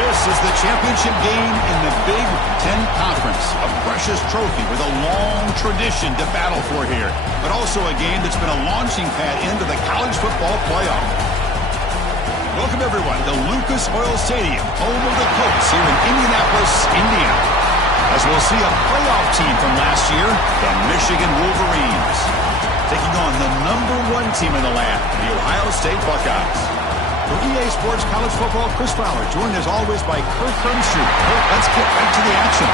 This is the championship game in the Big Ten Conference. A precious trophy with a long tradition to battle for here, but also a game that's been a launching pad into the college football playoff. Welcome, everyone, to Lucas Oil Stadium, home of the Colts here in Indianapolis, Indiana. As we'll see a playoff team from last year, the Michigan Wolverines, taking on the #1 team in the land, the Ohio State Buckeyes. For EA Sports College Football, Chris Fowler, joined as always by Kirk Herbstreit. Kirk, let's get right to the action.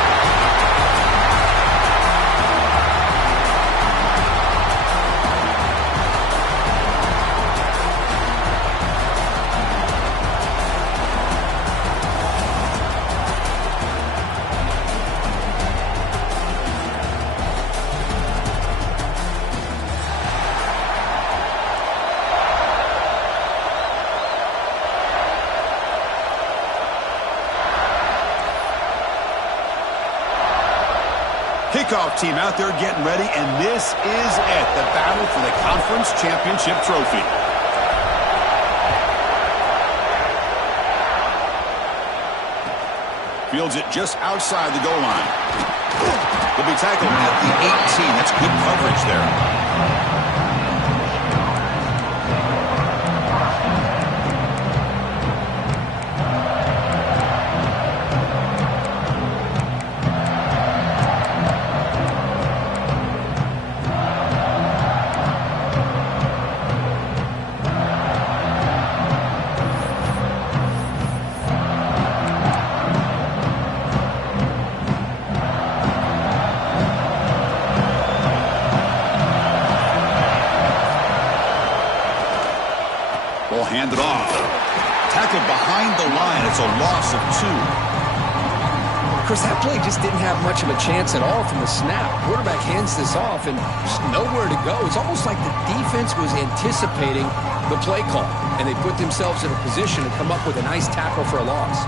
Kickoff team out there getting ready, and this is it, the battle for the conference championship trophy. Fields it just outside the goal line. Will be tackled at the 18. That's good coverage there. Handed off. Tackled behind the line. It's a loss of 2. Chris, that play just didn't have much of a chance at all from the snap. Quarterback hands this off and just nowhere to go. It's almost like the defense was anticipating the play call, and they put themselves in a position to come up with a nice tackle for a loss.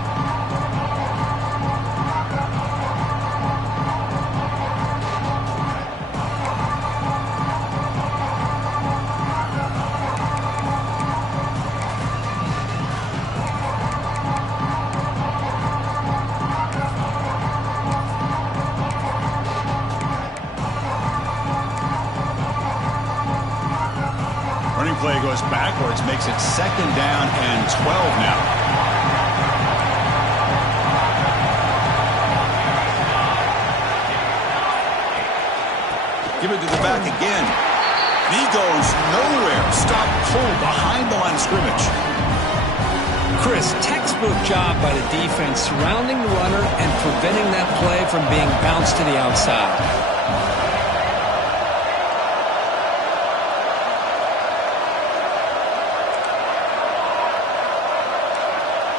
Play goes backwards, makes it 2nd down and 12 now. Give it to the back again. He goes nowhere. Stop pull behind the line of scrimmage. Chris, textbook job by the defense surrounding the runner and preventing that play from being bounced to the outside.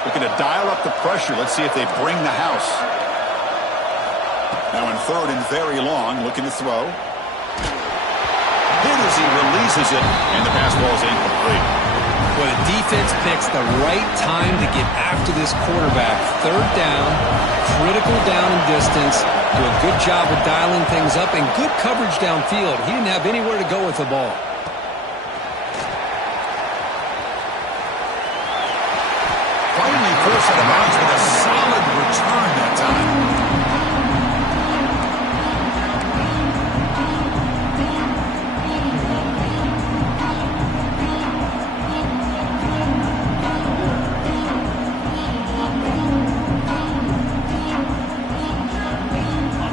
Looking to dial up the pressure. Let's see if they bring the house. Now in 3rd and very long, looking to throw. Hit as he releases it, and the pass ball is incomplete. Well, the defense picks the right time to get after this quarterback. 3rd down, critical down and distance. Do a good job of dialing things up and good coverage downfield. He didn't have anywhere to go with the ball. Finally forced out of bounds with a solid return that time.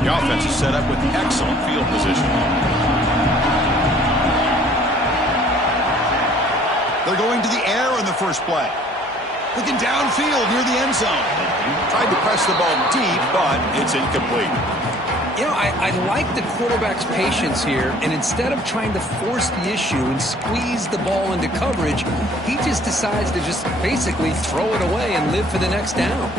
The offense is set up with excellent field position. first play. Looking downfield near the end zone. Tried to press the ball deep, but it's incomplete. You know, I like the quarterback's patience here, and instead of trying to force the issue and squeeze the ball into coverage, he just decides to just basically throw it away and live for the next down.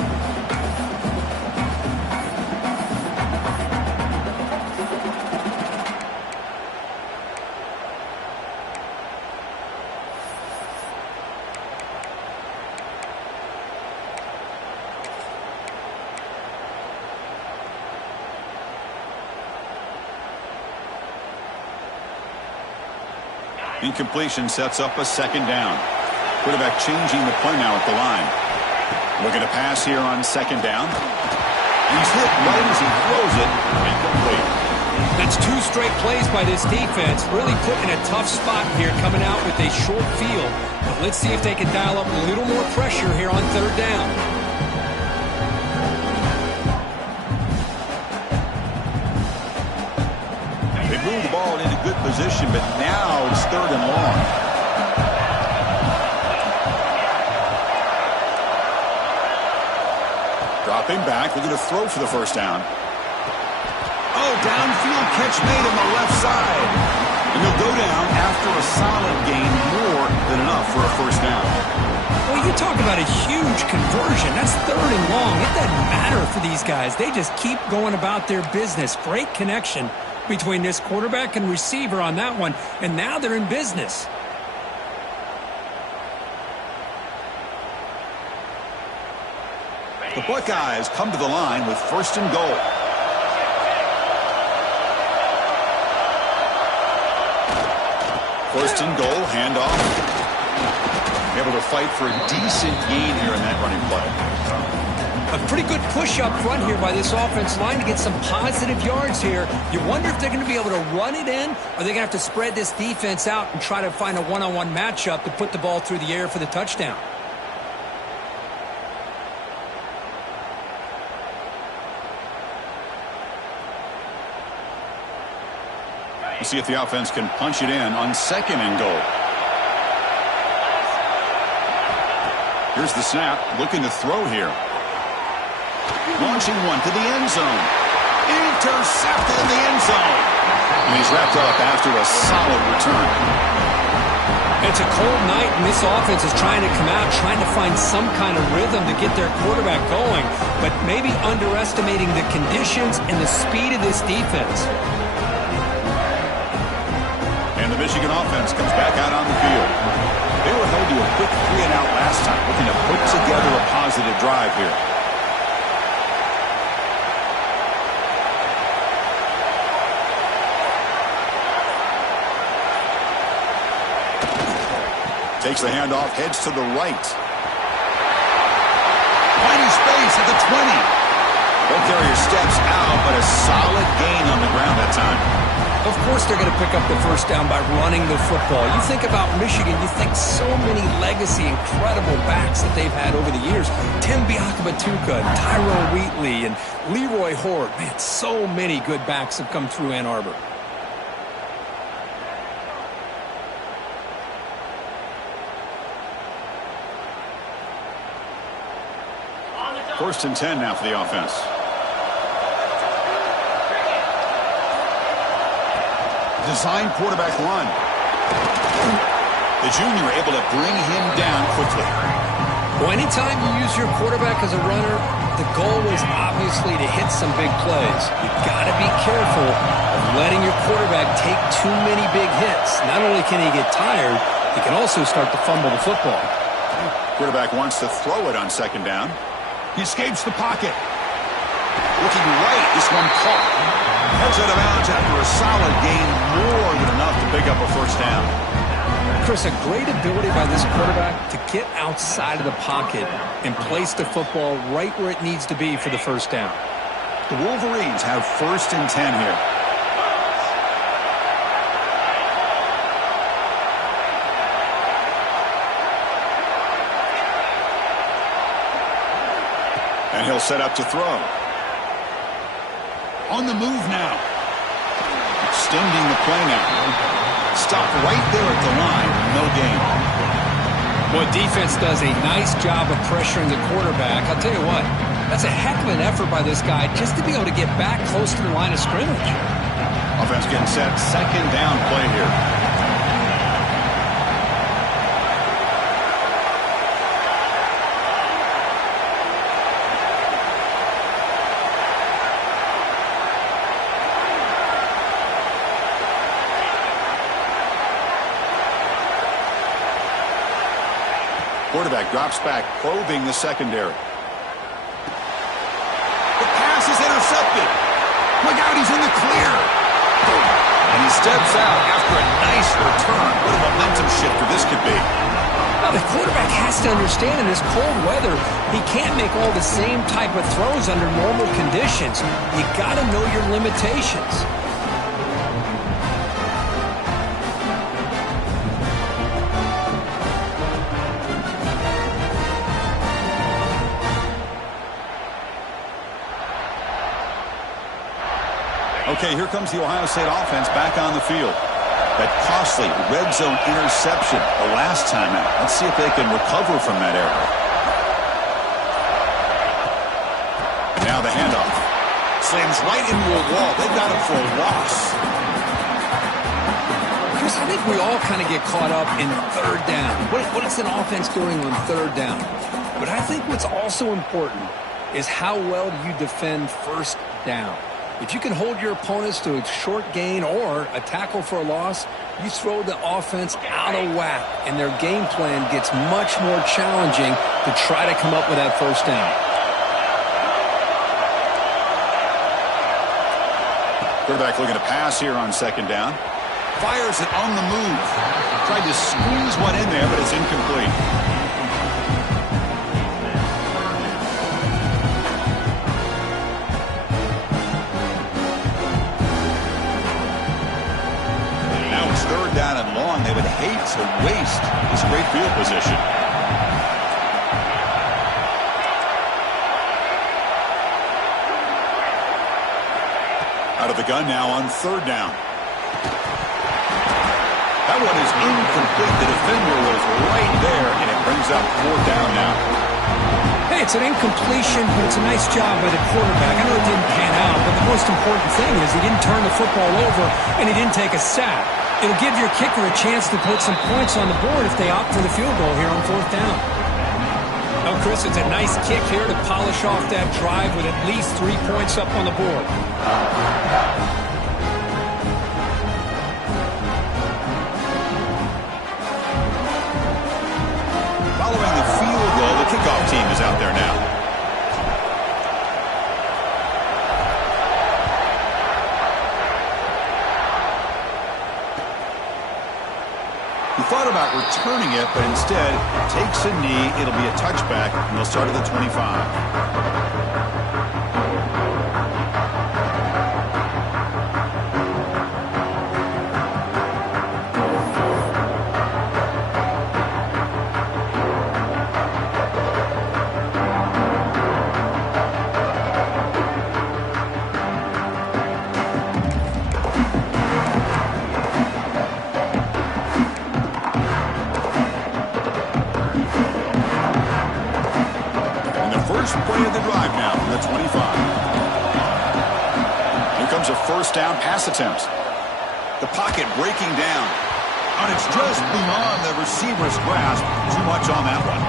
Incompletion sets up a second down. Quarterback changing the play now at the line. Looking to pass here on second down. He's hit right as he throws it. Incomplete. That's 2 straight plays by this defense. Really put in a tough spot here coming out with a short field. But let's see if they can dial up a little more pressure here on third down. Move the ball into good position, but now it's third and long. Dropping back, looking to throw for the first down. Oh, downfield catch made on the left side. And he'll go down after a solid gain, more than enough for a first down. Well, you talk about a huge conversion. That's third and long. It doesn't matter for these guys. They just keep going about their business. Great connection between this quarterback and receiver on that one, and now they're in business. The Buckeyes come to the line with first and goal. First and goal, handoff. Able to fight for a decent gain here in that running play. A pretty good push up front here by this offense line to get some positive yards here. You wonder if they're going to be able to run it in, or they're going to have to spread this defense out and try to find a one-on-one matchup to put the ball through the air for the touchdown. We'll see if the offense can punch it in on second and goal. Here's the snap, looking to throw here. Launching one to the end zone. Intercepted in the end zone. And he's wrapped up after a solid return. It's a cold night, and this offense is trying to come out, trying to find some kind of rhythm to get their quarterback going, but maybe underestimating the conditions and the speed of this defense. And the Michigan offense comes back out on the field. They were held to a quick 3-and-out last time, looking to put together a positive drive here. Takes the handoff, heads to the right. Finding space at the 20. Ball carrier steps out, but a solid gain on the ground that time. Of course they're going to pick up the first down by running the football. You think about Michigan, you think so many legacy, incredible backs that they've had over the years. Tim Biakabatuka, Tyrone Wheatley, and Leroy Horde. Man, so many good backs have come through Ann Arbor. First and 10 now for the offense. Design quarterback run. The junior able to bring him down quickly. Well, anytime you use your quarterback as a runner, the goal is obviously to hit some big plays. You've got to be careful of letting your quarterback take too many big hits. Not only can he get tired, he can also start to fumble the football. Quarterback wants to throw it on second down. He escapes the pocket. Looking right, this one caught. Heads out of bounds after a solid gain, more than enough to pick up a first down. Chris, a great ability by this quarterback to get outside of the pocket and place the football right where it needs to be for the first down. The Wolverines have first and 10 here. And he'll set up to throw. On the move now. Extending the play now. Stopped right there at the line. No gain. Well, defense does a nice job of pressuring the quarterback. I'll tell you what, that's a heck of an effort by this guy just to be able to get back close to the line of scrimmage. Offense getting set. Second down play here. Quarterback drops back, probing the secondary. The pass is intercepted. Look out, he's in the clear. And he steps out after a nice return. What a momentum shifter this could be. Now, the quarterback has to understand in this cold weather, he can't make all the same type of throws under normal conditions. You got to know your limitations. Okay, here comes the Ohio State offense back on the field. That costly red zone interception the last time out. Let's see if they can recover from that error. And now the handoff. Slams right into a wall. They've got him for a loss. Chris, I think we all kind of get caught up in third down. What is an offense doing on third down? But I think what's also important is how well do you defend first down. If you can hold your opponents to a short gain or a tackle for a loss, you throw the offense out of whack, and their game plan gets much more challenging to try to come up with that first down. Quarterback looking to pass here on second down. Fires it on the move. Tried to squeeze one in there, but it's incomplete. Down and long, they would hate to waste this great field position. Out of the gun now on third down. That one is incomplete. The defender was right there, and it brings up fourth down now. Hey, it's an incompletion, but it's a nice job by the quarterback. I know it didn't pan out, but the most important thing is he didn't turn the football over, and he didn't take a sack. It'll give your kicker a chance to put some points on the board if they opt for the field goal here on fourth down. Now, Chris, it's a nice kick here to polish off that drive with at least 3 points up on the board. Following the field goal, the kickoff team is out there now. He thought about returning it, but instead takes a knee. It'll be a touchback, and they'll start at the 25. Play of the drive now from the 25. Here comes a first down pass attempt. The pocket breaking down. And it's just beyond the receiver's grasp. Too much on that one.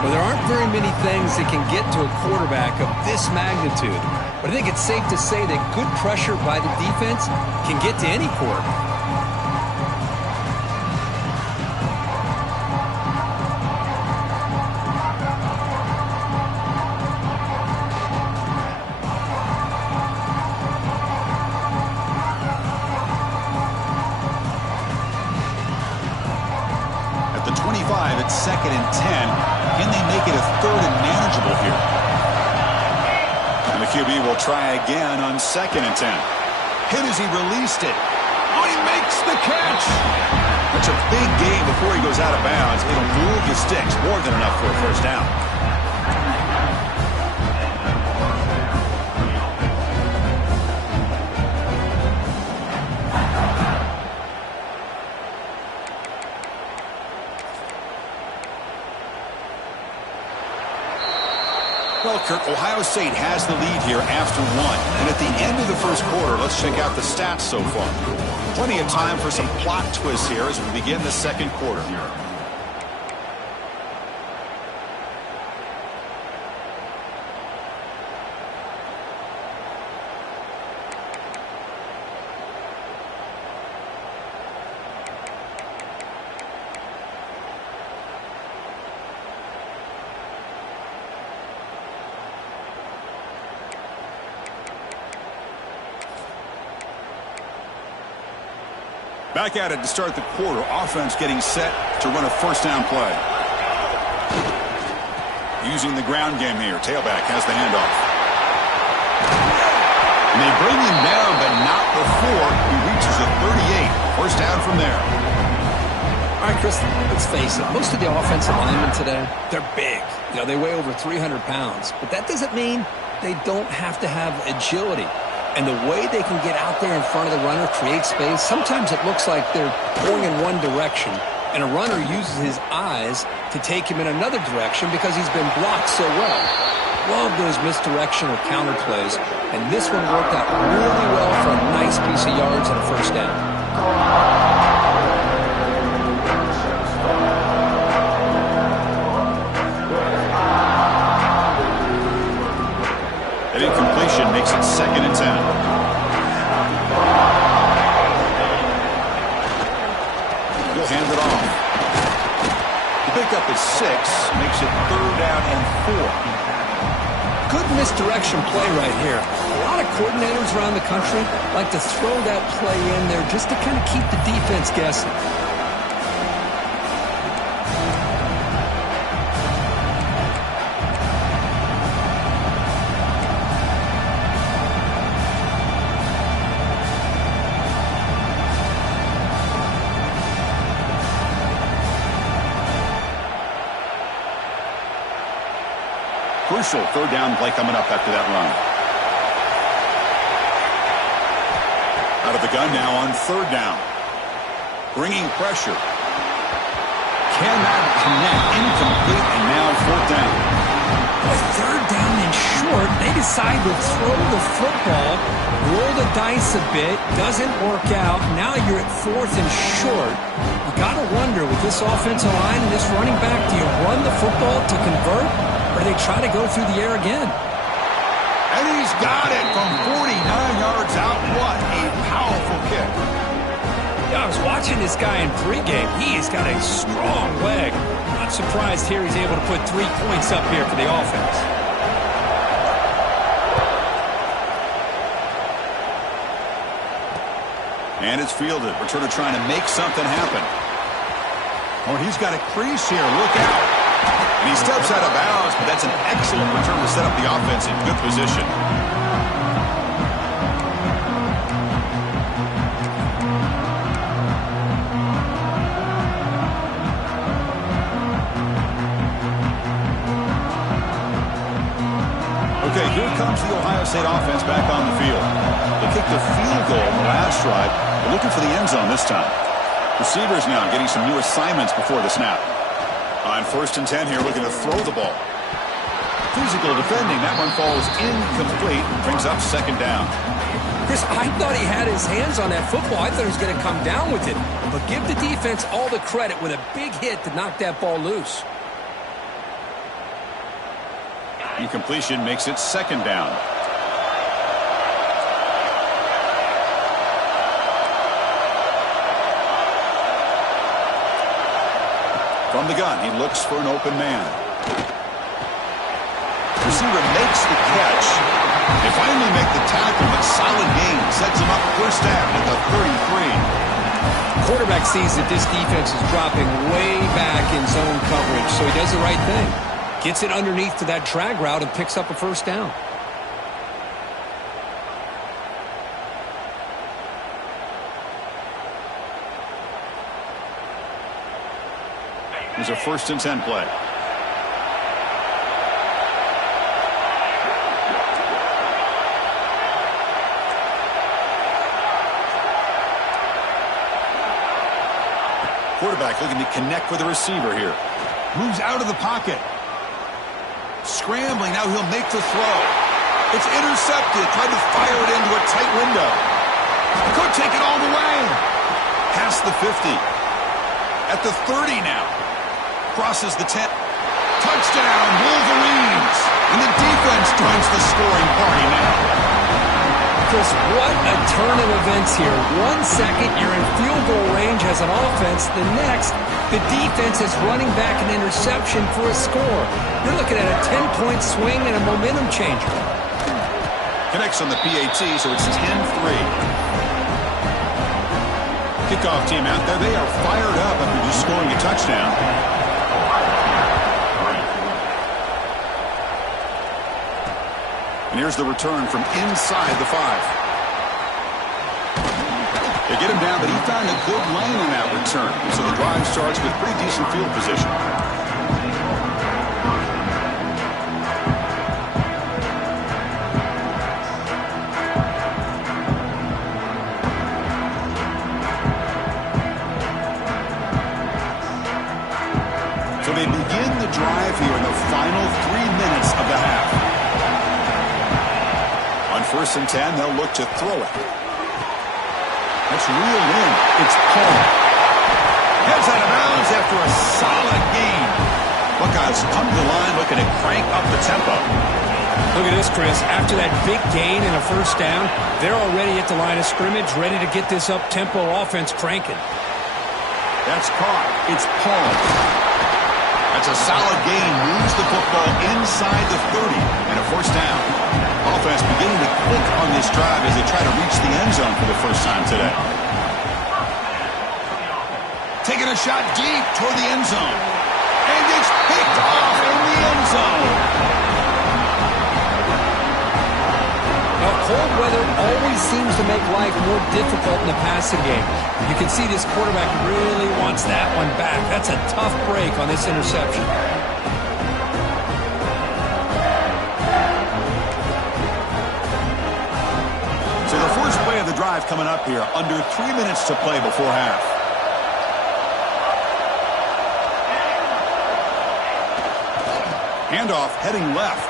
Well, there aren't very many things that can get to a quarterback of this magnitude. But I think it's safe to say that good pressure by the defense can get to any quarterback. Second and 10. Can they make it a third and manageable here? And the QB will try again on second and 10. Hit as he released it. Oh, he makes the catch. That's a big gain before he goes out of bounds. It'll move the sticks. More than enough for a first down. Well, Kirk, Ohio State has the lead here after one. And at the end of the first quarter, let's check out the stats so far. Plenty of time for some plot twists here as we begin the second quarter. Back at it to start the quarter. Offense getting set to run a first down play. Using the ground game here. Tailback has the handoff. And they bring him down, but not before he reaches the 38. First down from there. All right, Chris, let's face it. Most of the offensive linemen today, they're big. You know, they weigh over 300 pounds. But that doesn't mean they don't have to have agility. And the way they can get out there in front of the runner, create space, sometimes it looks like they're going in one direction, and a runner uses his eyes to take him in another direction because he's been blocked so well. Love those misdirection or counter plays, and this one worked out really well for a nice piece of yards and a first down. An incompletion makes it 2nd and 10. He'll hand it off. The pickup is 6, makes it 3rd down and 4. Good misdirection play right here. A lot of coordinators around the country like to throw that play in there just to kind of keep the defense guessing. Crucial 3rd down play coming up after that run. Out of the gun now on 3rd down. Bringing pressure. Cannot connect. Incomplete, and now 4th down. With 3rd down and short, they decide to throw the football, roll the dice a bit, doesn't work out. Now you're at 4th and short. You got to wonder, with this offensive line and this running back, do you run the football to convert? Or do they try to go through the air again? And he's got it from 49 yards out. What a powerful kick. Yeah, I was watching this guy in pregame. He's got a strong leg. Not surprised here he's able to put 3 points up here for the offense. And it's fielded. Returner trying to make something happen. Oh, he's got a crease here. Look out. And he steps out of bounds, but that's an excellent return to set up the offense in good position. Okay, here comes the Ohio State offense back on the field. They kicked a field goal in the last drive. They're looking for the end zone this time. Receivers now getting some new assignments before the snap. On 1st and 10 here, looking to throw the ball. Physical defending. That one falls incomplete. Brings up 2nd down. Chris, I thought he had his hands on that football. I thought he was going to come down with it. But give the defense all the credit with a big hit to knock that ball loose. Incompletion makes it 2nd down. From the gun, he looks for an open man. Receiver makes the catch. They finally make the tackle, but solid gain. Sets him up 1st down at the 33. Quarterback sees that this defense is dropping way back in zone coverage, so he does the right thing. Gets it underneath to that drag route and picks up a 1st down. Here's a 1st and 10 play. Quarterback looking to connect with the receiver here. Moves out of the pocket. Scrambling, now he'll make the throw. It's intercepted, tried to fire it into a tight window. Could take it all the way. Past the 50. At the 30 now. Crosses the 10. Touchdown, Wolverines. And the defense joins the scoring party now. Chris, what a turn of events here. 1 second, you're in field goal range as an offense. The next, the defense is running back an interception for a score. You're looking at a 10-point swing and a momentum changer. Connects on the PAT, so it's 10-3. Kickoff team out there. They are fired up after just scoring a touchdown. And here's the return from inside the 5. They get him down, but he found a good lane in that return. So the drive starts with pretty decent field position. So they begin the drive here in the final 3 minutes of the half. On 1st and 10, they'll look to throw it. That's reeled in. It's Paul. Heads out of bounds after a solid gain. Buckeyes come to the line looking to crank up the tempo. Look at this, Chris. After that big gain and a 1st down, they're already at the line of scrimmage, ready to get this up-tempo offense cranking. That's caught. It's Paul. That's a solid gain. Moves the football inside the 30 and a 1st down. Offense beginning to click on this drive as they try to reach the end zone for the first time today. Taking a shot deep toward the end zone. And it's picked off in the end zone. Now, cold weather always seems to make life more difficult in the passing game. You can see this quarterback really wants that one back. That's a tough break on this interception. So the first play of the drive coming up here, under 3 minutes to play before half. Handoff heading left,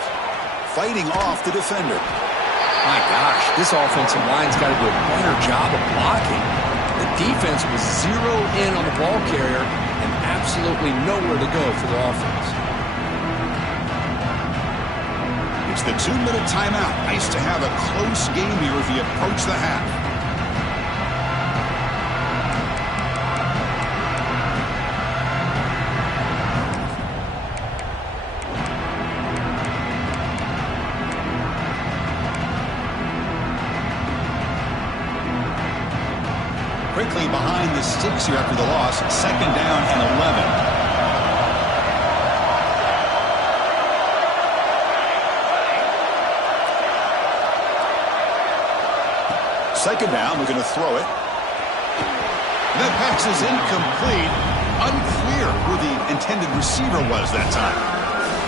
fighting off the defender. My gosh, this offensive line's got to do a better job of blocking. The defense was zeroed in on the ball carrier and absolutely nowhere to go for the offense. It's the 2-minute timeout. Nice to have a close game here as we approach the half. Quickly behind the sticks here after the loss. 2nd down and 11. Second down, we're going to throw it. That pass is incomplete. Unclear who the intended receiver was that time.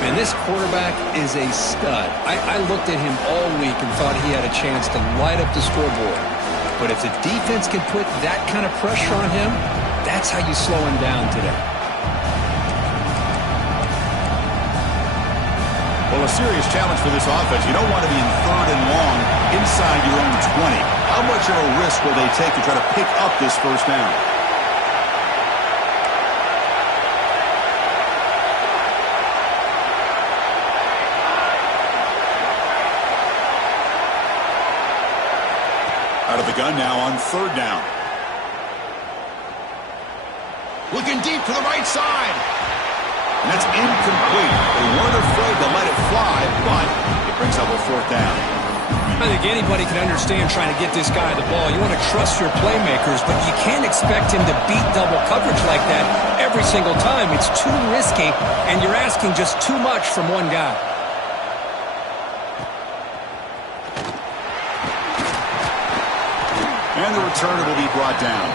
And this quarterback is a stud. I looked at him all week and thought he had a chance to light up the scoreboard. But if the defense can put that kind of pressure on him, that's how you slow him down today. Well, a serious challenge for this offense. You don't want to be in 3rd and long inside your own 20. How much of a risk will they take to try to pick up this 1st down? Out of the gun now on 3rd down. Looking deep to the right side. And that's incomplete. They weren't afraid to let it fly, but it brings up a 4th down. I think anybody can understand trying to get this guy the ball. You want to trust your playmakers, but you can't expect him to beat double coverage like that every single time. It's too risky, and you're asking just too much from one guy. And the returner will be brought down.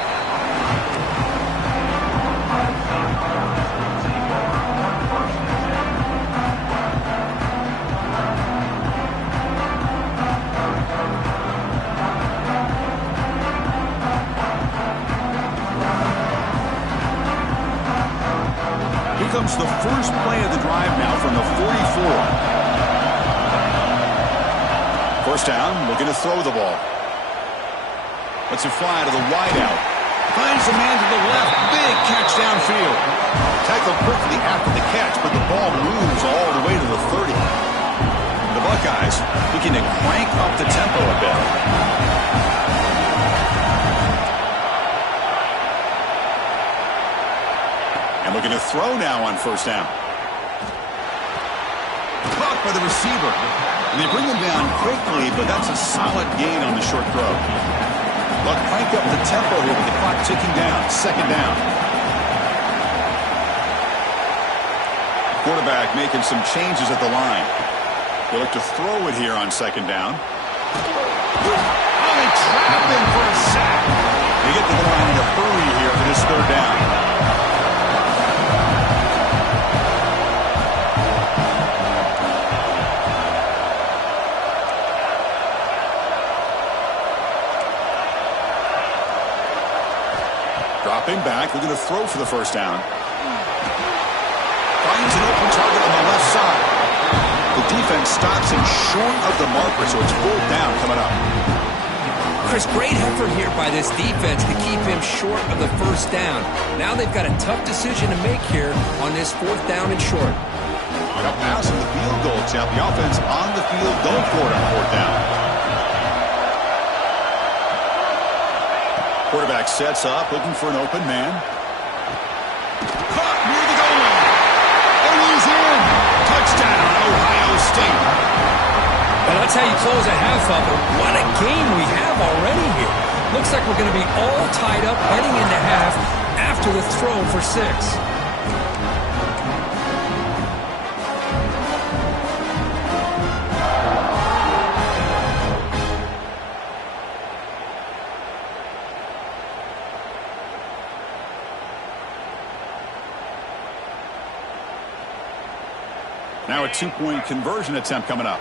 Here comes the first play of the drive now from the 44. First down, looking to throw the ball. Lets it fly to the wideout. Finds the man to the left. Big catch downfield. Tackled quickly after the catch, but the ball moves all the way to the 30. The Buckeyes looking to crank up the tempo a bit. And looking to throw now on first down. Caught by the receiver. And they bring him down quickly, but that's a solid gain on the short throw. They'll crank up the tempo here with the clock ticking down. Second down. Quarterback making some changes at the line. They look to throw it here on second down. Oh, they trap him for a sack. They get to the line in a hurry here for this third down. Dropping back, looking to throw for the first down. Finds an open target on the left side. The defense stops him short of the marker, so it's fourth down coming up. Chris, great effort here by this defense to keep him short of the first down. Now they've got a tough decision to make here on this fourth down and short. A pass in the field goal attempt. The offense on the field, going for it on fourth down. Quarterback sets up, looking for an open man. Caught near the goal line. And he's in. Touchdown, Ohio State. Well, that's how you close a half of it. What a game we have already here. Looks like we're going to be all tied up heading into half after the throw for 6. Now a two-point conversion attempt coming up.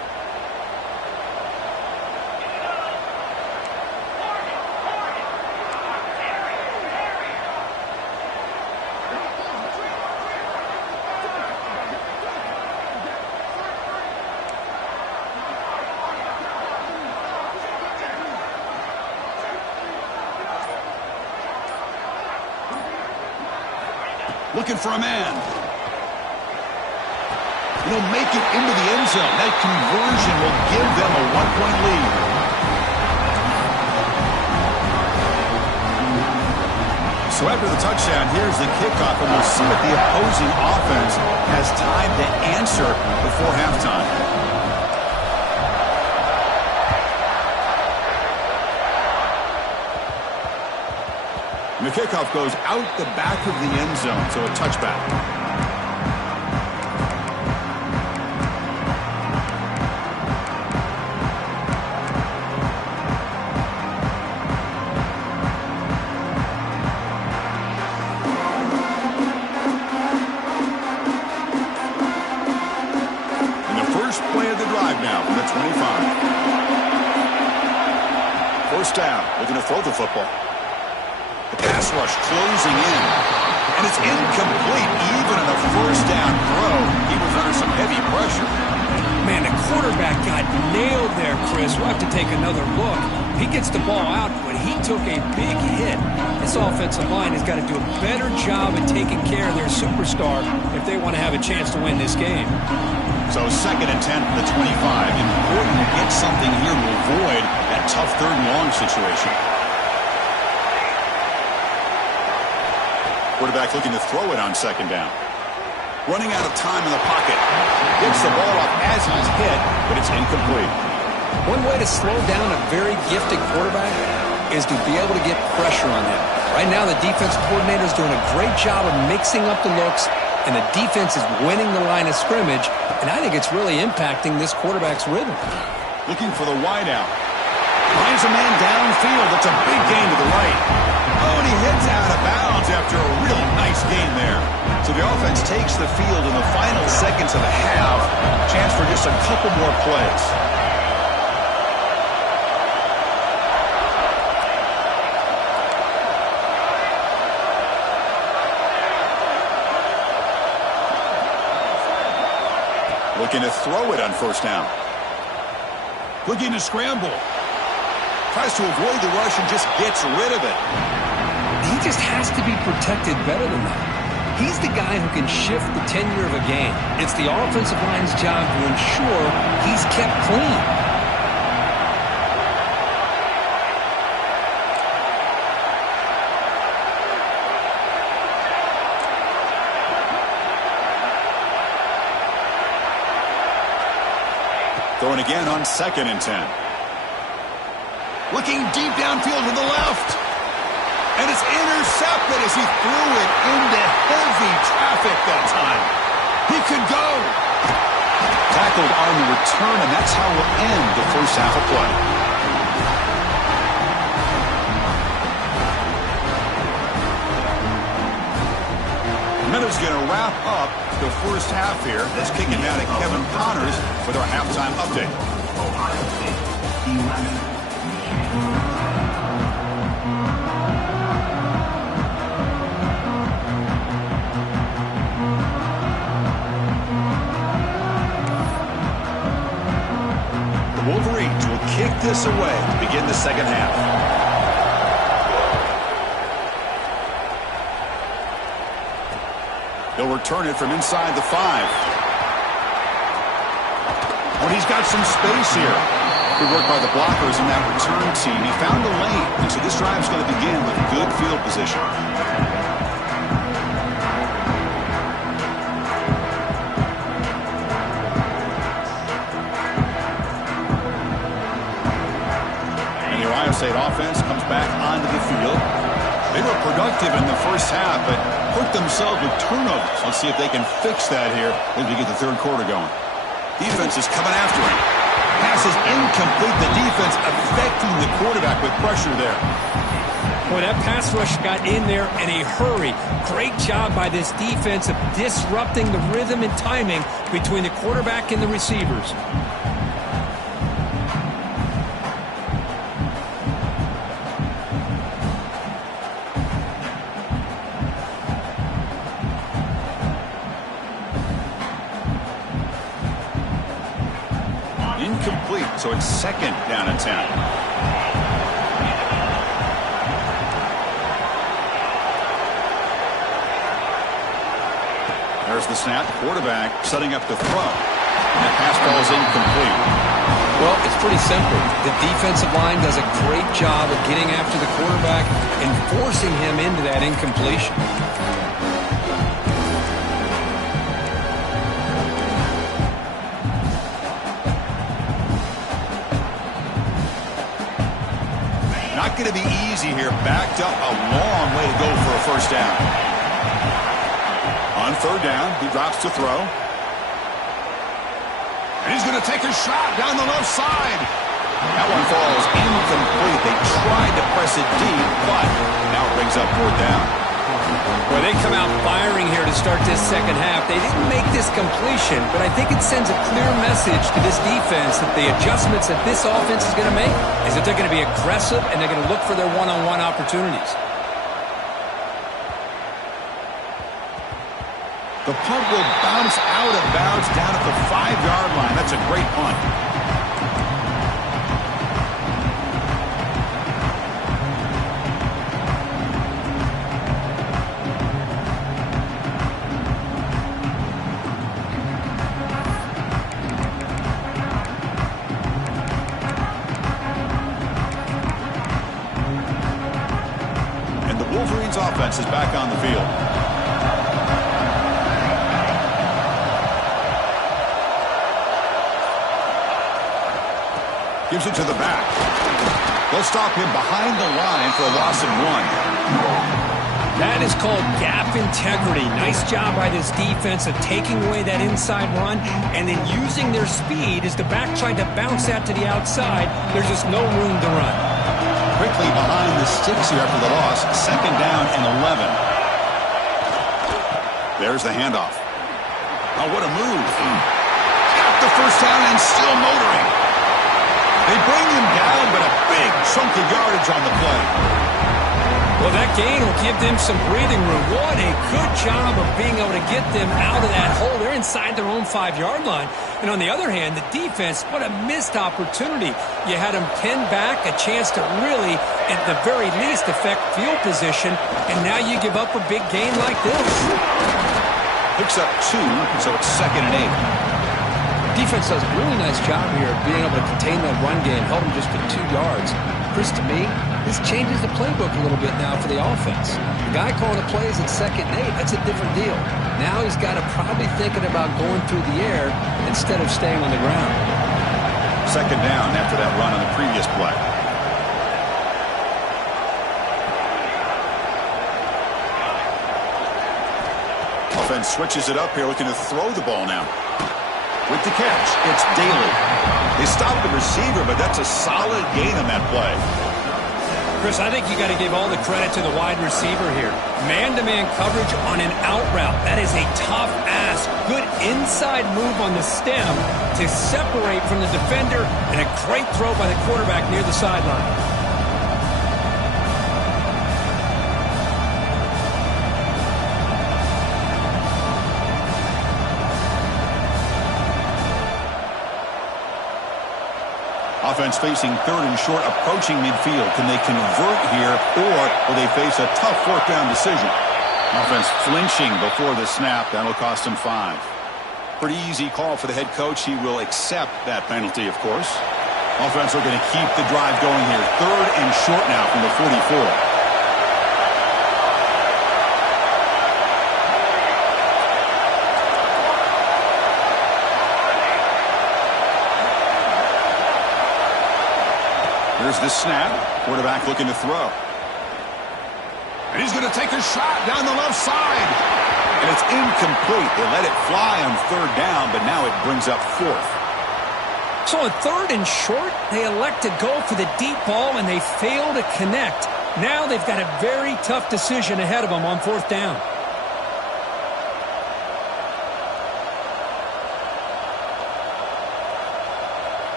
Looking for a man. He'll make it into the end zone. That conversion will give them a 1-point lead. So after the touchdown, here's the kickoff, and we'll see if the opposing offense has time to answer before halftime. And the kickoff goes out the back of the end zone, so a touchback. Down, looking to throw the football. The pass rush closing in, and it's incomplete. Even on a first down throw, he was under some heavy pressure. Man, the quarterback got nailed there, Chris. We'll have to take another look. He gets the ball out, but he took a big hit. This offensive line has got to do a better job at taking care of their superstar if they want to have a chance to win this game. So second and 10 from the 25. Important to get something here to avoid that tough third and long situation. Quarterback looking to throw it on second down. Running out of time in the pocket. Gets the ball up as he's hit, but it's incomplete. One way to slow down a very gifted quarterback is to be able to get pressure on him. Right now, the defensive coordinator is doing a great job of mixing up the looks, and the defense is winning the line of scrimmage, and I think it's really impacting this quarterback's rhythm. Looking for the wideout. Finds a man downfield. That's a big gain to the right. Oh, and he heads out of bounds after a real nice gain there. So the offense takes the field in the final seconds of the half. Chance for just a couple more plays. Looking to throw it on first down. Looking to scramble. Tries to avoid the rush and just gets rid of it. He just has to be protected better than that. He's the guy who can shift the tenure of a game. It's the offensive line's job to ensure he's kept clean. Throwing again on 2nd and 10. Looking deep downfield to the left. And it's intercepted as he threw it into heavy traffic that time. He could go. Tackled on the return, and that's how we'll end the first half of play. Minute's going to wrap up the first half here. Let's kick it down to Kevin Connors with our halftime update. The Wolverines will kick this away to begin the second half. They'll return it from inside the 5. Oh, he's got some space here. Good work by the blockers in that return team. He found a lane, and so this drive's going to begin with good field position. And the Ohio State offense comes back onto the field. They were productive in the first half, but hurt themselves with turnovers. Let's see if they can fix that here as we get the third quarter going. Defense is coming after him. Pass is incomplete. The defense affecting the quarterback with pressure there. Boy, that pass rush got in there in a hurry. Great job by this defense of disrupting the rhythm and timing between the quarterback and the receivers. Incomplete, so it's 2nd down and 10. There's the snap. Quarterback setting up to throw. And the pass ball is incomplete. Well, it's pretty simple. The defensive line does a great job of getting after the quarterback and forcing him into that incompletion. Not going to be easy here. Backed up a long way to go for a first down. On 3rd down, he drops to throw. And he's going to take a shot down the left side. That one falls incomplete. They tried to press it deep, but now it brings up 4th down. Well, they come out firing here to start this second half. They didn't make this completion, but I think it sends a clear message to this defense that the adjustments that this offense is going to make is that they're going to be aggressive and they're going to look for their one-on-one opportunities. The punt will bounce out of bounds down at the 5-yard line. That's a great punt. And the Wolverines offense is back on the field. Gives it to the back. They'll stop him behind the line for a loss of 1. That is called gap integrity. Nice job by this defense of taking away that inside run and then using their speed as the back tried to bounce that to the outside. There's just no room to run. Quickly behind the sticks here after the loss. 2nd down and 11. There's the handoff. Oh, what a move. Got the first down and still motoring. They bring him down, but a big chunk of yardage on the play. Well, that gain will give them some breathing room. What a good job of being able to get them out of that hole. They're inside their own 5-yard line. And on the other hand, the defense, what a missed opportunity. You had them pinned back, a chance to really, at the very least, affect field position. And now you give up a big gain like this. Picks up 2, so it's 2nd and 8. Defense does a really nice job here of being able to contain that run game, held them just to 2 yards. Chris, to me, this changes the playbook a little bit now for the offense. The guy calling the plays at 2nd and 8, that's a different deal. Now he's got to probably thinking about going through the air instead of staying on the ground. 2nd down after that run on the previous play. Offense switches it up here, looking to throw the ball now. With the catch, it's Daly. They stopped the receiver, but that's a solid gain on that play. Chris, I think you got to give all the credit to the wide receiver here. Man-to-man coverage on an out route. That is a tough ask. Good inside move on the stem to separate from the defender, and a great throw by the quarterback near the sideline. Offense facing 3rd and short, approaching midfield. Can they convert here, or will they face a tough 4th down decision? Offense flinching before the snap. That'll cost him 5. Pretty easy call for the head coach. He will accept that penalty, of course. Offense are going to keep the drive going here. 3rd and short now from the 44. Here's the snap. Quarterback looking to throw. And he's going to take a shot down the left side. And it's incomplete. They let it fly on 3rd down, but now it brings up 4th. So on 3rd and short, they elect to go for the deep ball, and they fail to connect. Now they've got a very tough decision ahead of them on 4th down.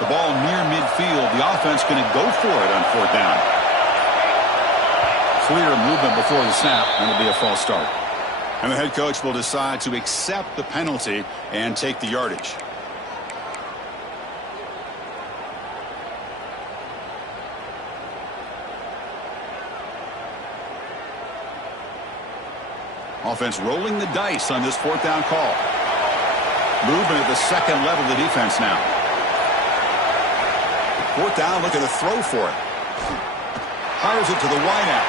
The ball near midfield. The offense going to go for it on 4th down. Clear movement before the snap, and it'll be a false start. And the head coach will decide to accept the penalty and take the yardage. Offense rolling the dice on this 4th down call. Movement at the 2nd level of the defense now. 4th down, looking to throw for it. Fires it to the wideout.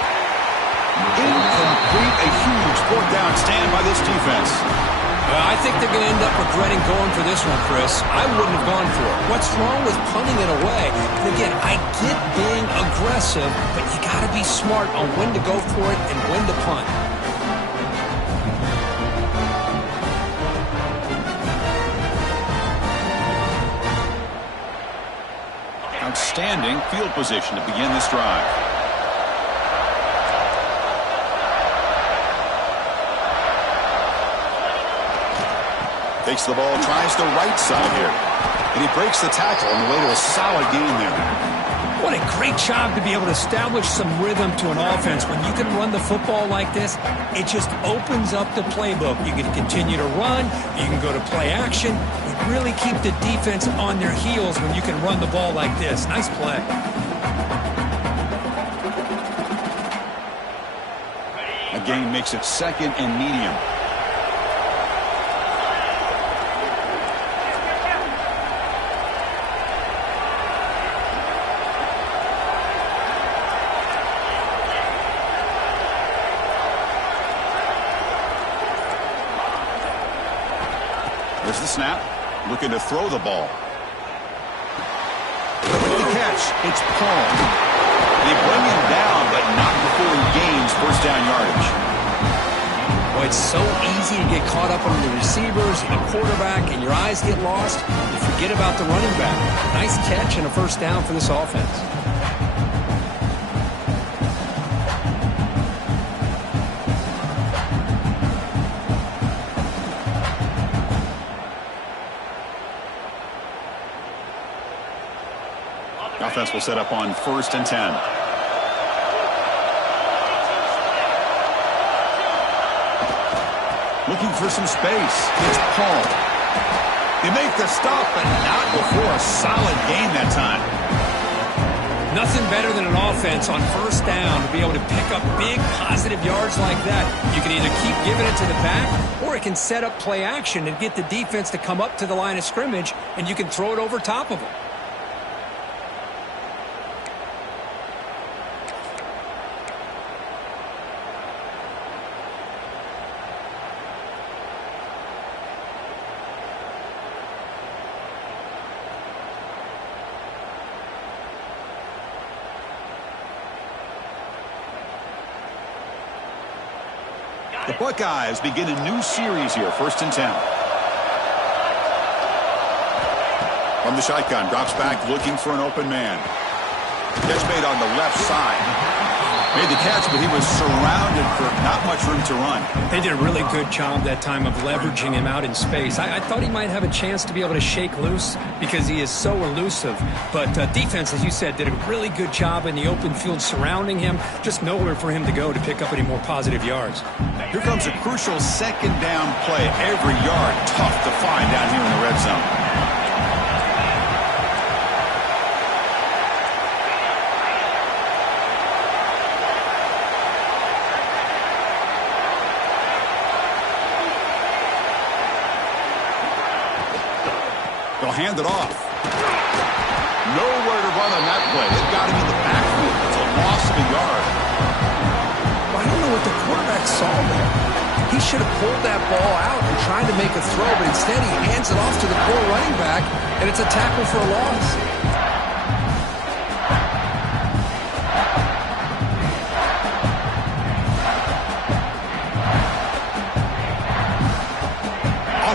Incomplete. A huge 4th down stand by this defense. Well, I think they're going to end up regretting going for this one, Chris. I wouldn't have gone for it. What's wrong with punting it away? And again, I get being aggressive, but you got to be smart on when to go for it and when to punt. Outstanding field position to begin this drive. Takes the ball, tries the right side here. And he breaks the tackle on the way to a solid gain there. What a great job to be able to establish some rhythm to an offense. When you can run the football like this, it just opens up the playbook. You can continue to run. You can go to play action. You really keep the defense on their heels when you can run the ball like this. Nice play. A gain makes it 2nd and medium. There's the snap. Looking to throw the ball. With the catch, it's Paul. They bring him down, but not before he gains 1st down yardage. Boy, it's so easy to get caught up on the receivers and the quarterback, and your eyes get lost. You forget about the running back. Nice catch and a 1st down for this offense. Offense will set up on 1st and 10. Looking for some space. It's Paul. They make the stop, but not before a solid gain that time. Nothing better than an offense on first down to be able to pick up big positive yards like that. You can either keep giving it to the back, or it can set up play action and get the defense to come up to the line of scrimmage, and you can throw it over top of them. The Buckeyes begin a new series here, 1st and 10. From the shotgun, drops back looking for an open man. Catch made on the left side. Made the catch, but he was surrounded for not much room to run. They did a really good job that time of leveraging him out in space. I thought he might have a chance to be able to shake loose because he is so elusive. But defense, as you said, did a really good job in the open field surrounding him. Just nowhere for him to go to pick up any more positive yards. Here comes a crucial 2nd down play. Every yard tough to find down here in the red zone. They'll hand it off. Nowhere to run on that play. They've got him in the backfield. It's a loss of a yard. I don't know what the quarterback saw there. He should have pulled that ball out and tried to make a throw, but instead he hands it off to the poor running back, and it's a tackle for a loss.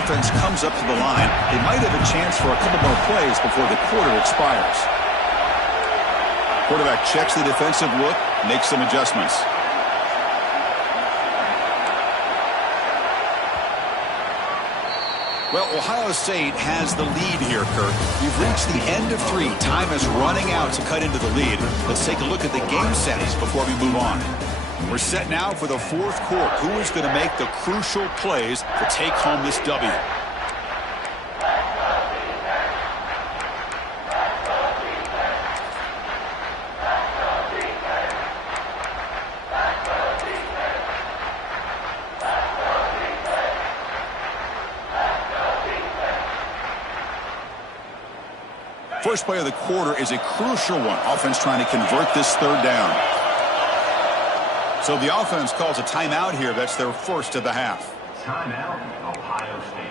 Offense comes up to the line. They might have a chance for a couple more plays before the quarter expires. Quarterback checks the defensive look, makes some adjustments. Well, Ohio State has the lead here, Kirk. We've reached the end of 3. Time is running out to cut into the lead. Let's take a look at the game settings before we move on. We're set now for the 4th quarter. Who is going to make the crucial plays to take home this W? First play of the quarter is a crucial one. Offense trying to convert this 3rd down. So the offense calls a timeout here. That's their first of the half. Timeout, Ohio State.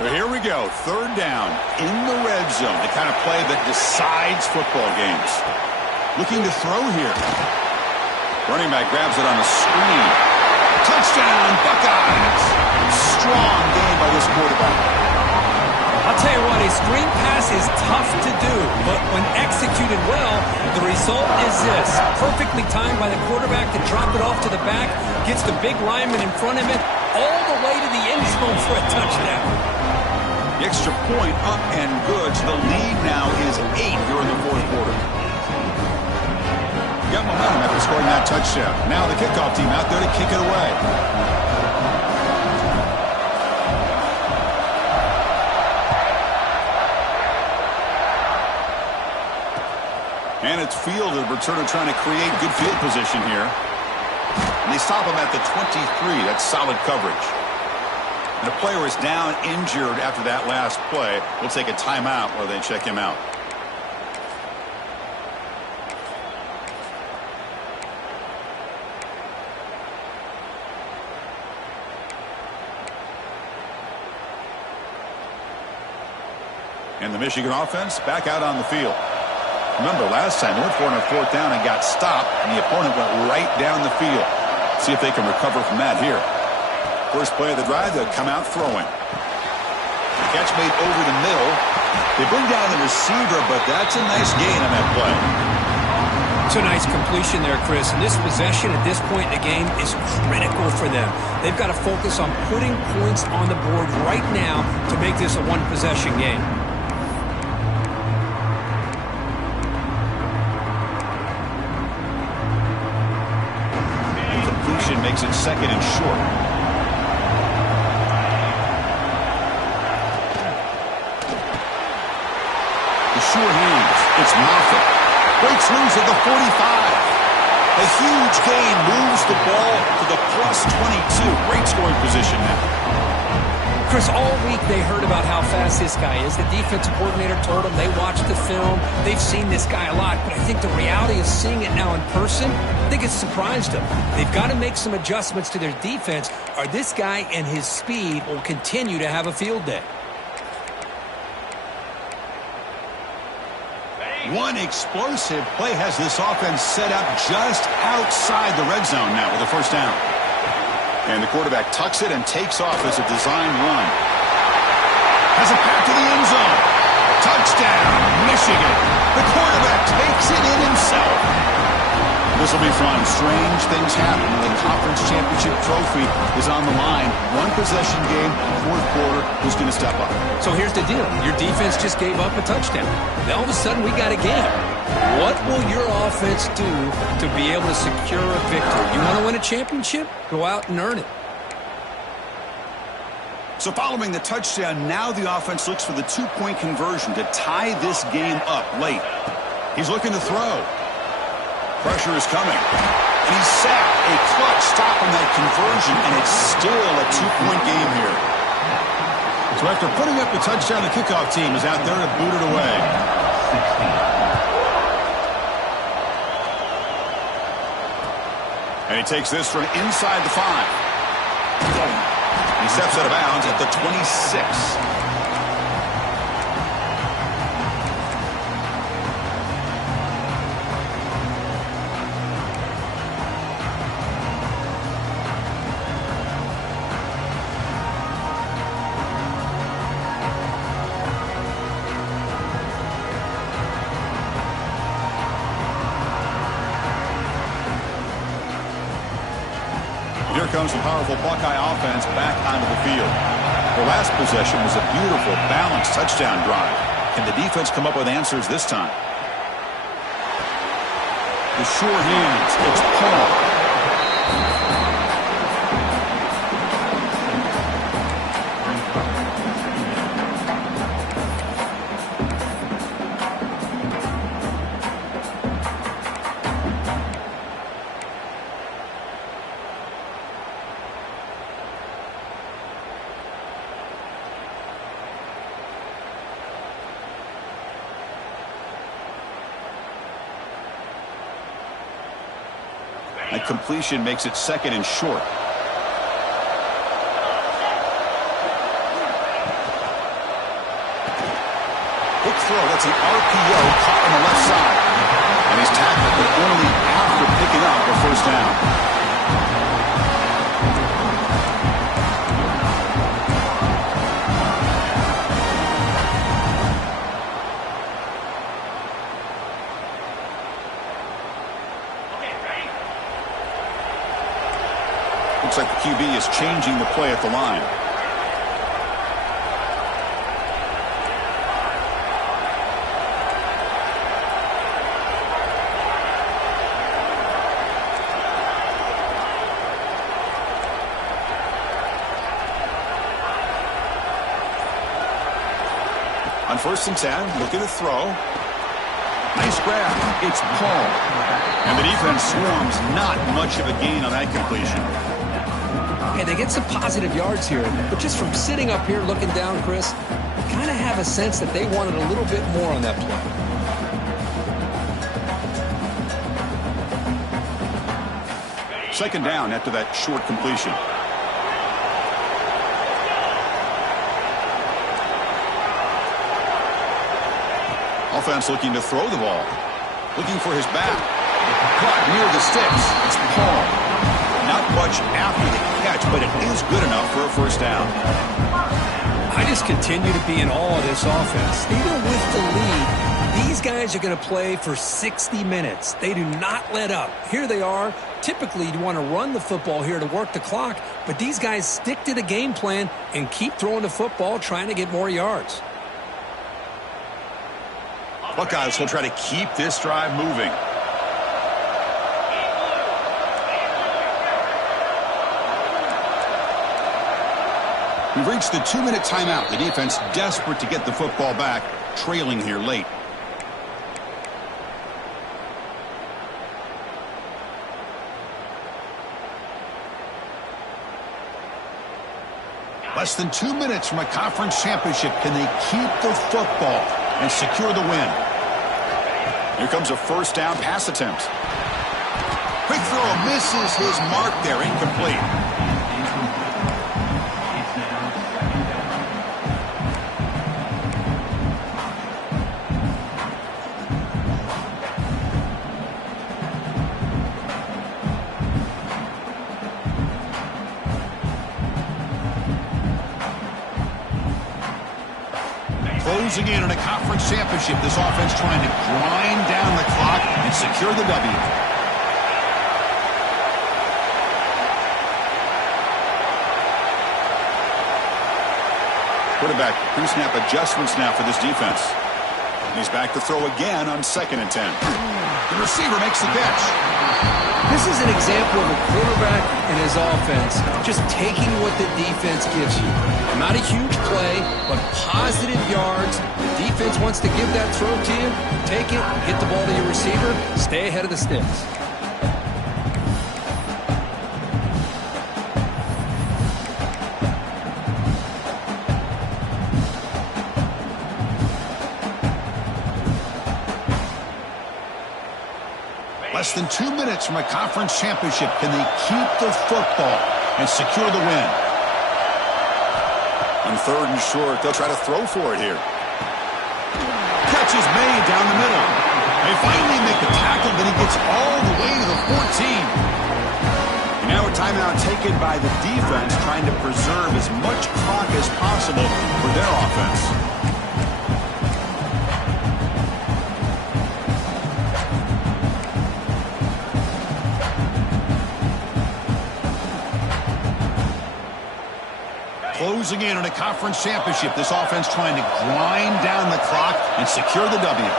So here we go, 3rd down in the red zone, the kind of play that decides football games. Looking to throw here. Running back grabs it on a screen. Touchdown, Buckeyes! Strong game by this quarterback. I'll tell you what, a screen pass is tough to do, but when executed well, the result is this. Perfectly timed by the quarterback to drop it off to the back, gets the big lineman in front of it, all the way to the end zone for a touchdown. The extra point up and good. So the lead now is 8 here in the 4th quarter. Got momentum after scoring that touchdown. Now the kickoff team out there to kick it away. And it's fielded. Returner trying to create good field position here. And they stop him at the 23. That's solid coverage. And the player is down injured after that last play. We'll take a timeout while they check him out. And the Michigan offense back out on the field. Remember, last time they went for it on 4th down and got stopped, and the opponent went right down the field. See if they can recover from that here. First play of the drive, they'll come out throwing. The catch made over the middle. They bring down the receiver, but that's a nice gain on that play. It's a nice completion there, Chris. And this possession at this point in the game is critical for them. They've got to focus on putting points on the board right now to make this a one-possession game. Completion makes it second and short. The sure hands. It's Moffitt. Breaks loose at the 45. A huge gain moves the ball to the plus 22. Great scoring position now. Chris, all week they heard about how fast this guy is. The defensive coordinator told them they watched the film. They've seen this guy a lot, but I think the reality of seeing it now in person, I think it's surprised them. They've got to make some adjustments to their defense, or this guy and his speed will continue to have a field day. One explosive play has this offense set up just outside the red zone now with a first down. And the quarterback tucks it and takes off as a design run. Has it back to the end zone. Touchdown, Michigan. The quarterback takes it in himself. This will be fun. Strange things happen when the conference championship trophy is on the line. One possession game, fourth quarter, who's going to step up? So here's the deal. Your defense just gave up a touchdown. Now all of a sudden we got a game. What will your offense do to be able to secure a victory? You want to win a championship? Go out and earn it. So following the touchdown, now the offense looks for the two-point conversion to tie this game up late. He's looking to throw. Pressure is coming. And he's sacked. A clutch stop on that conversion, and it's still a two-point game here. So after putting up a touchdown, the kickoff team is out there to boot it away. And he takes this from inside the 5. He steps out of bounds at the 26. Here comes the powerful Buckeye offense back onto the field. The last possession was a beautiful, balanced touchdown drive. Can the defense come up with answers this time? The sure hands. It's Paul. And completion makes it second and short. Quick throw. That's an RPO caught on the left side. And he's tackled, but only after picking up a first down. Looks like the QB is changing the play at the line. On 1st and 10, looking to throw. Nice grab. It's Paul. And the defense swarms. Not much of a gain on that completion. Okay, they get some positive yards here, but just from sitting up here looking down, Chris, you kind of have a sense that they wanted a little bit more on that play. Second down after that short completion. Offense looking to throw the ball. Looking for his back. Caught near the sticks. It's Paul. Not much after the catch, but it is good enough for a first down. I just continue to be in awe of this offense. Even with the lead, these These guys are going to play for 60 minutes. They do not let up. Here they are. Typically, you want to run the football here to work the clock, but these guys stick to the game plan and keep throwing the football, trying to get more yards. Buckeyes will try to keep this drive moving. We've reached the 2-minute timeout. The defense desperate to get the football back, trailing here late. Less than 2 minutes from a conference championship. Can they keep the football and secure the win? Here comes a first down pass attempt. Quick throw misses his mark there, incomplete. Closing in on a conference championship, this offense trying to grind down the clock and secure the W. Quarterback pre-snap adjustments now for this defense. He's back to throw again on 2nd and 10. The receiver makes the catch. This is an example of a quarterback and his offense just taking what the defense gives you. Not a huge play, but positive yards. The defense wants to give that throw to you. Take it, get the ball to your receiver, stay ahead of the sticks. Less than 2 minutes from a conference championship. Can they keep the football and secure the win? On 3rd and short, they'll try to throw for it here. Catch is made down the middle. They finally make the tackle, but he gets all the way to the 14. And now a timeout taken by the defense, trying to preserve as much clock as possible for their offense. Closing in on a conference championship, this offense trying to grind down the clock and secure the W.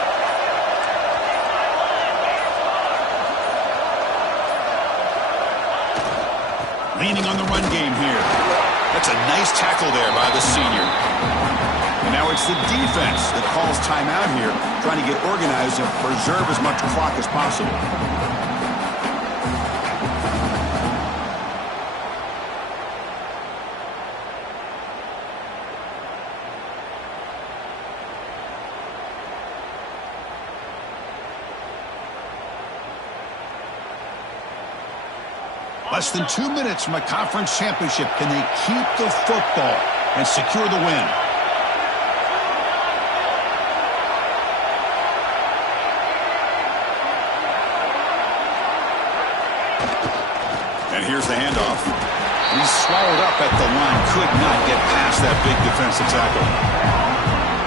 Leaning on the run game here. That's a nice tackle there by the senior. And now it's the defense that calls timeout here, trying to get organized and preserve as much clock as possible. Less than 2 minutes from a conference championship. Can they keep the football and secure the win? And here's the handoff. He's swallowed up at the line. Could not get past that big defensive tackle.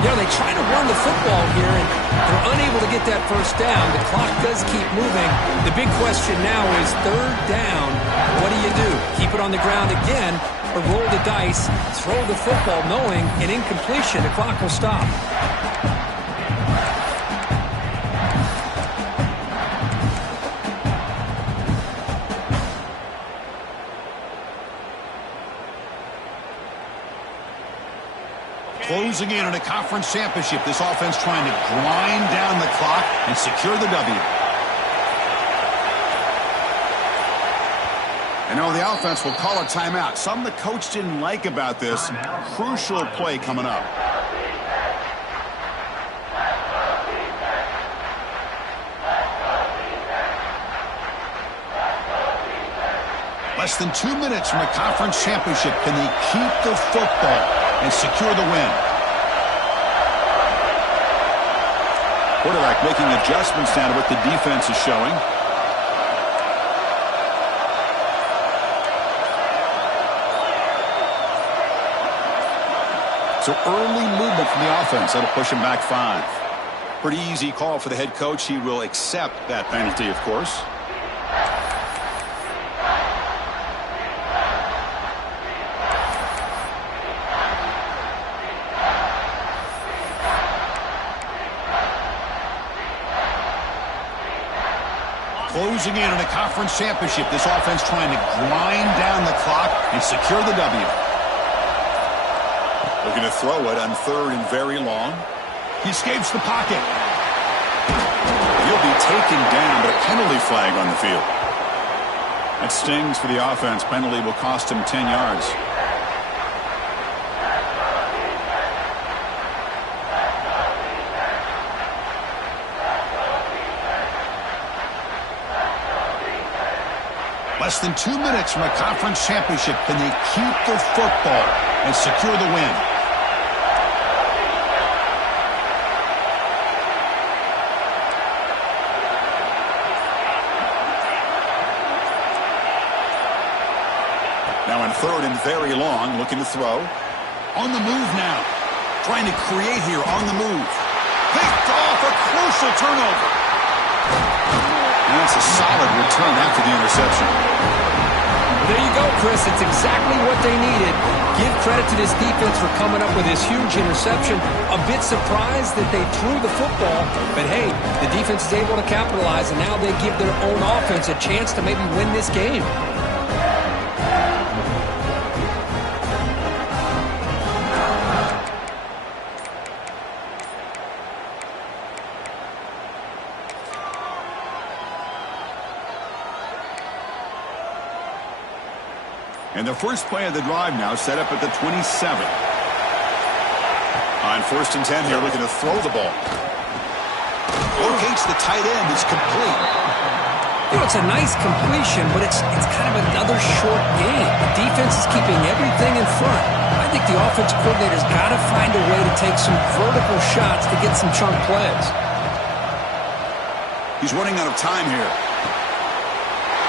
You know, they try to run the football here, and they're unable to get that first down. The clock does keep moving. The big question now is 3rd down. What do? Keep it on the ground again, or roll the dice, throw the football, knowing an incompletion, the clock will stop. Closing in on a conference championship, this offense trying to grind down the clock and secure the W. And now the offense will call a timeout. Something the coach didn't like about this. Crucial play coming up. Less than 2 minutes from a conference championship. Can they keep the football and secure the win? Quarterback making adjustments now to what the defense is showing. So early movement from the offense. That'll push him back 5. Pretty easy call for the head coach. He will accept that penalty, of course. Closing in on a conference championship, this offense trying to grind down the clock and secure the W. Looking to throw it on 3rd and very long. He escapes the pocket. He'll be taken down, but a penalty flag on the field. That stings for the offense. Penalty will cost him 10 yards. Less than 2 minutes from a conference championship. Can they keep the football and secure the win? Now on 3rd and very long, looking to throw. On the move now. Trying to create here on the move. Picked off, a crucial turnover. And that's a solid return after the interception. There you go, Chris. It's exactly what they needed. Give credit to this defense for coming up with this huge interception. A bit surprised that they threw the football, but hey, the defense is able to capitalize, and now they give their own offense a chance to maybe win this game. And the first play of the drive now set up at the 27. On 1st and 10 here, looking to throw the ball. Locates the tight end. It's complete. You know, it's a nice completion, but it's kind of another short game. The defense is keeping everything in front. I think the offensive coordinator's got to find a way to take some vertical shots to get some chunk plays. He's running out of time here.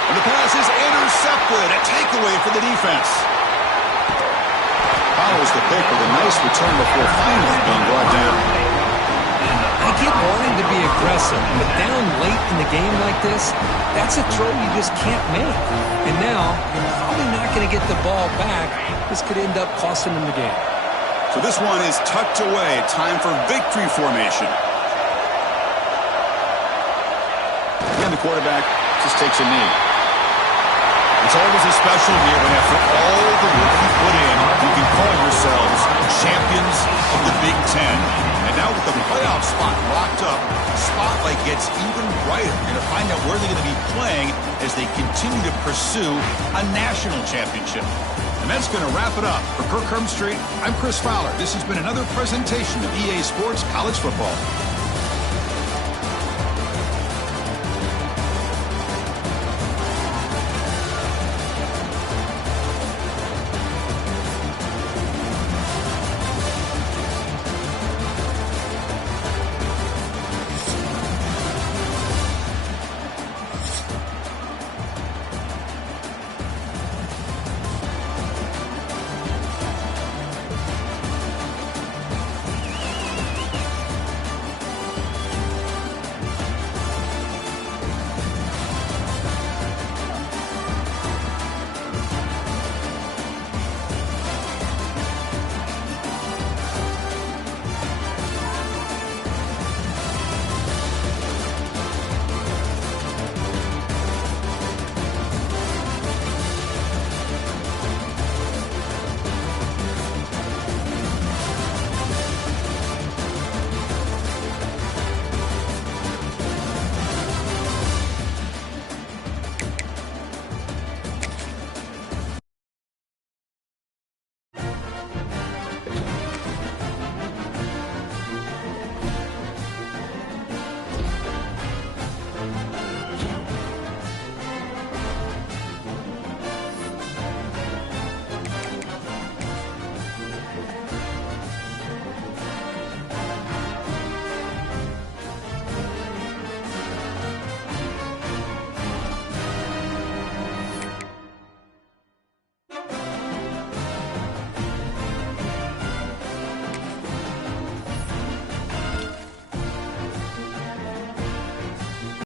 And the pass is intercepted. A takeaway for the defense. Follows the pick with a nice return before finally being brought down. I get wanting to be aggressive, but down late in the game like this, that's a throw you just can't make. And now, you're probably not going to get the ball back. This could end up costing them the game. So this one is tucked away. Time for victory formation. And the quarterback just takes a knee. It's always a special year when after all the work you put in, you can call yourselves champions of the Big Ten. And now with the playoff spot locked up, the spotlight gets even brighter. You're going to find out where they're going to be playing as they continue to pursue a national championship. And that's going to wrap it up. For Kirk Herbstreit, I'm Chris Fowler. This has been another presentation of EA Sports College Football.